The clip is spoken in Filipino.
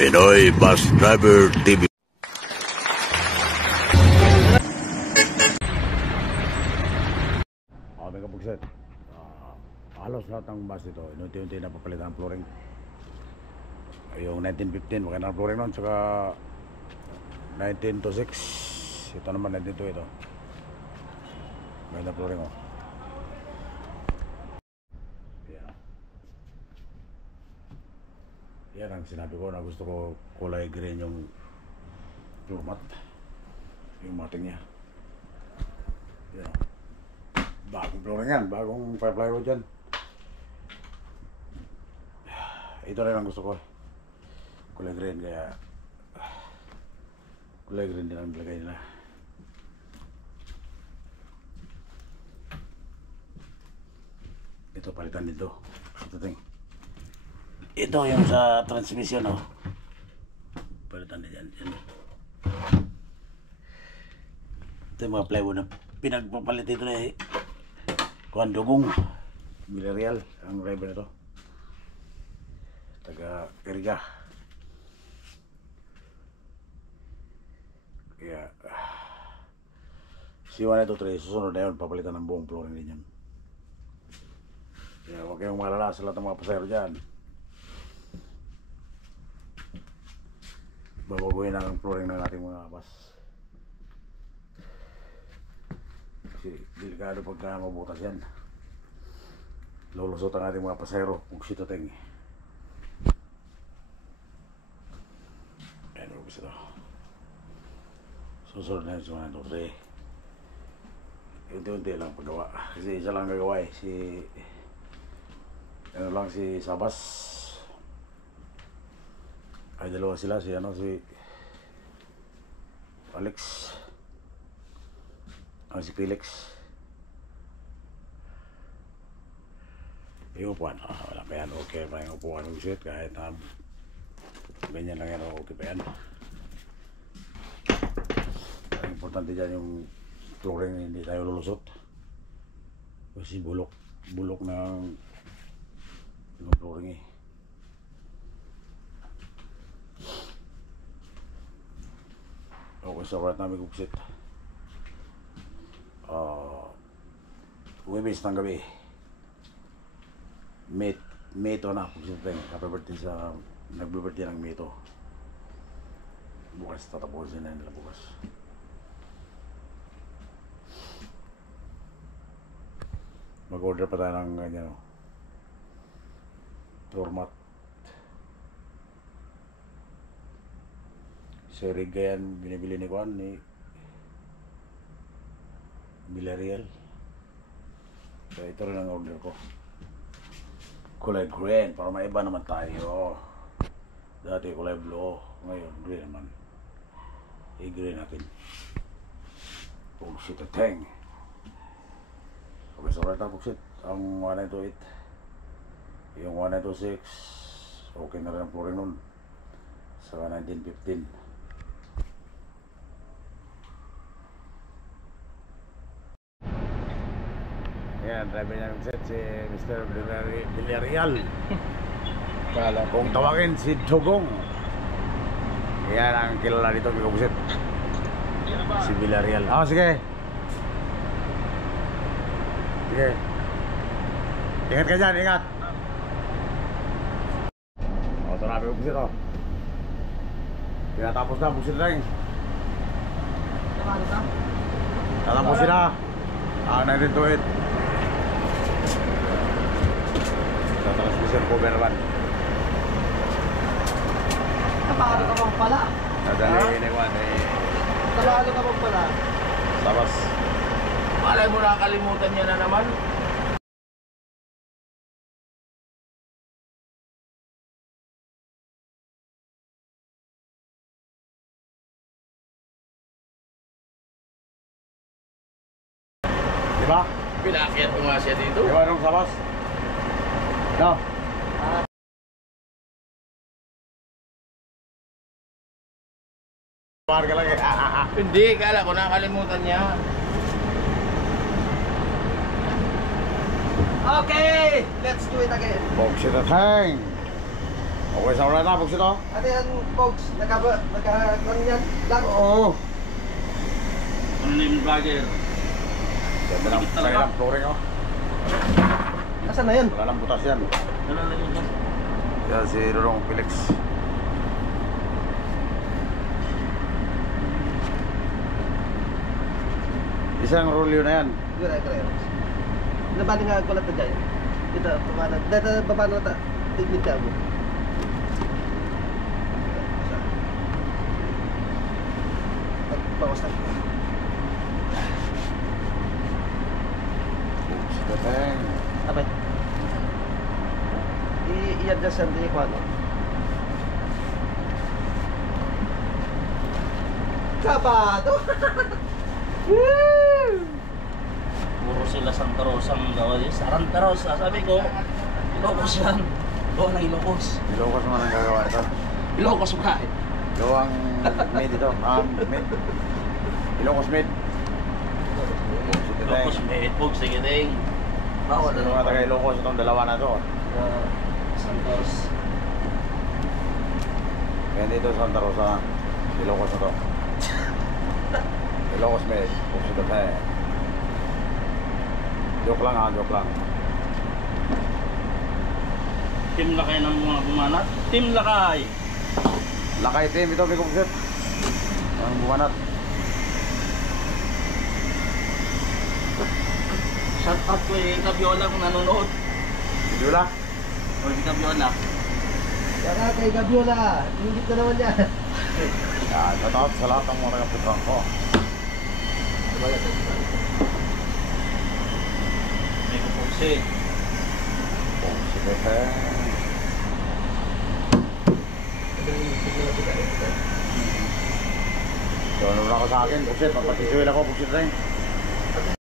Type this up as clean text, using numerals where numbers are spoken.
Pinoy Bus Driver TV. May kapugset. Halos lahat ng bus dito, unti-unti na papalitan ang flooring. Yung 1915, maganda ang flooring nun. Saka 1926. Ito naman, 1928 ito. Maganda ang flooring oh. Yan ang sinabi ko na gusto ko kulay green yung mat. Yung mating niya. Yan o. Bagong flooring yan. Bagong plywood yan. Ito rin ang gusto ko. Kulay green kaya kulay green din ang nilagay nila. Ito palitan dito. Ito ting. Ito yung sa transmission oh. Palitan din yan. Ito yung mga plywood na pinagpapalit ito na eh. Kuhan Dugong Villarreal ang driver nito. Taga Iriga. Kaya si 123 susunod na yun, papalitan ng buong flooring din yun. Kaya huwag kayong malala sa lahat ng mga pasahero dyan. Babaguhin ang flooring ng ating mga bus. Kasi delikado pagka mabutas yan. Lulusot ang ating mga pasahero kung sitoting. Ayan, ubis ito. Susunod na yun sa 123. Unti-unti lang paggawa. Kasi isa lang gagawa eh. Si Sabas. Ay dalawa sila, si Alex. Si Felix. Yung upuan, wala pa yan, okay pa yung upuan ng shit kahit ganyan lang yan, okay pa yan. Ang importante dyan yung flooring, hindi tayo lulusot. Kasi bulok ng flooring eh. Okay, sa oras namin kuksit. Webis ng gabi. Meto na kuksit tayo. Happy sa nagbe-birthday ng Meto. Bukas tatapusin na nila bukas. Mag-order pa tayo ng ganyan floor mat. Si Riga yan, binibili ni Juan ni Villarreal. So ito rin ang order ko. Kulay green, para maiba naman tayo. Dati kulay blue, ngayon green naman. I-green natin. Pugsit at hang. Okay, so right na pugsit. Ang 1928. Yung 1926, okay na rin ang flooring nun. Sa 1915. Yan, driver niya ng set si Mr. Villarreal. Kung tawagin si Dugong. Yan ang kilala dito kay Kabuset. Si Villarreal. Sige. Sige. Ingat ka dyan, ingat. Ito na kay Kabuset Tinatapos na, Buset rin. Tatapos sila. 1928. Transmission cover naman. Nakakalo ka bang pala? Nadali ni Juan Nakakalo ka bang pala? Sabas. Malay mo nakakalimutan niya na naman. Diba? Pinakyat ko nga siya dito. Diba nung Sabas? No. Ka lang eh. Hindi, kala ko nakalimutan niya. Okay, let's do it again. Box it at hang. Okay sa ulan na, buksit ito. Ate, yan, folks, nagkakaroon yan lang. Oo. Ano na yung vlogger? Ganda lang, sa ilang flooring oh. Asan na yan? Wala lang butas yan. Ano na yung gas? Yan si Lulong Felix. Isang rolyo na yan. Yun ay kaya. Nabali nga ako lang ito dyan. Dito, paano na ta? Tiglit ka mo. Bawas na. Buksit. Abay. I-adjust yan din yung ano. Kabado! Puro sila Santa Rosa ang gawa din. Santa Rosa, sabi ko, Ilocos yan. Gawa ng Ilocos. Ilocos naman ang gagawa ito. Ilocos ba? Gawang made ito. Made. Ilocos made. Ilocos may itlog, sige ding. Bawal Ano mga taga Ilocos itong dalawa na ito. Santos. Kaya dito Santa Rosa. Ilocos na ito. Ilocos made. Buksit ito eh. Joke lang ha, joke lang. Team Lakay ng mga bumanat. Team Lakay. Lakay team ito, may buksit. Ang bumanat. Shout out ko yung Gabiola kung nanonood. Video lang. O yung Gabiola. Kaya kay Gabiola, ingit na naman yan. Yan, shoutout sa lahat ng mga kapitran ko. May kupugsi. Buksit ito eh. So, ano na ako sa akin, buksit. Magpatisuil ako, buksit rin.